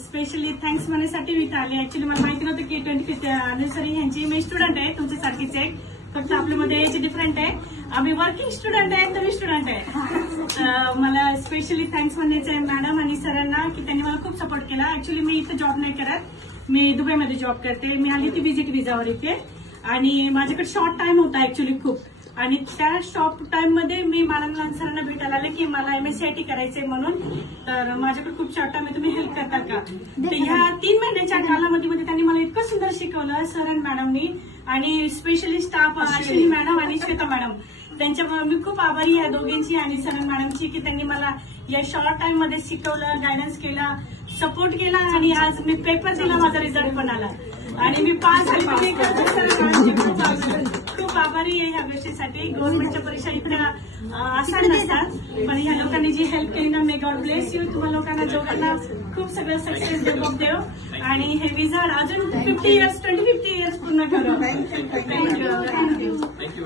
Specially thanks म्हणण्यासाठी मी इथे आले. ऍक्च्युली मला माहिती नव्हतं की 25th अॅनिव्हर्सरी ह्यांची. मी स्टुडंट आहे तुमच्यासारखीच आहे, फक्त आपल्यामध्ये एज डिफरंट आहे. आम्ही वर्किंग स्टुडंट आहे, तुम्ही स्टुडंट आहे. मला स्पेशली थँक्स म्हणायचं आहे मॅडम आणि सरांना की त्यांनी मला खूप सपोर्ट केला. ऍक्च्युली मी इथं जॉब नाही करत, मी दुबईमध्ये जॉब करते. मी आली ती व्हिजिट विजावर इथे आणि माझ्याकडे शॉर्ट टाइम होता ऍक्च्युली खूप, आणि त्या शॉर्ट टाइम मध्ये मी मॅडमला सरांना भेटायला आले की मला MSCIT करायचंय म्हणून. तर माझ्याकडे खूप शॉर्ट टाइम आहे, तुम्ही हेल्प करता का? तर ह्या 3 महिन्याच्या कालावधीमध्ये त्यांनी मला इतकं सुंदर शिकवलं सर आणि मॅडमनी, आणि स्पेशली स्टाफ अश्विनी मॅडम आणि श्वेता मॅडम, त्यांच्यामुळे मी खूप आभारी आहे दोघींची आणि सर मॅडमची की त्यांनी मला या शॉर्ट टाइम मध्ये शिकवलं, गायडन्स केला, सपोर्ट केला आणि आज मी पेपर दिला, माझा रिझल्ट पण आला आणि मी पास झाले. खूप आभारी आहे ह्या गोष्टीसाठी. गव्हर्नमेंटच्या परीक्षा इतक्या आसान नसतात, पण ह्या लोकांनी जी हेल्प केली ना, मे गॉड ब्लेस यू. तुम्हा लोकांना दोघांना खूप सगळं सक्सेस देव आणि हे विझार्ड अजून 50 इयर्स 20-50 इयर्स पूर्ण करो. थँक्यू.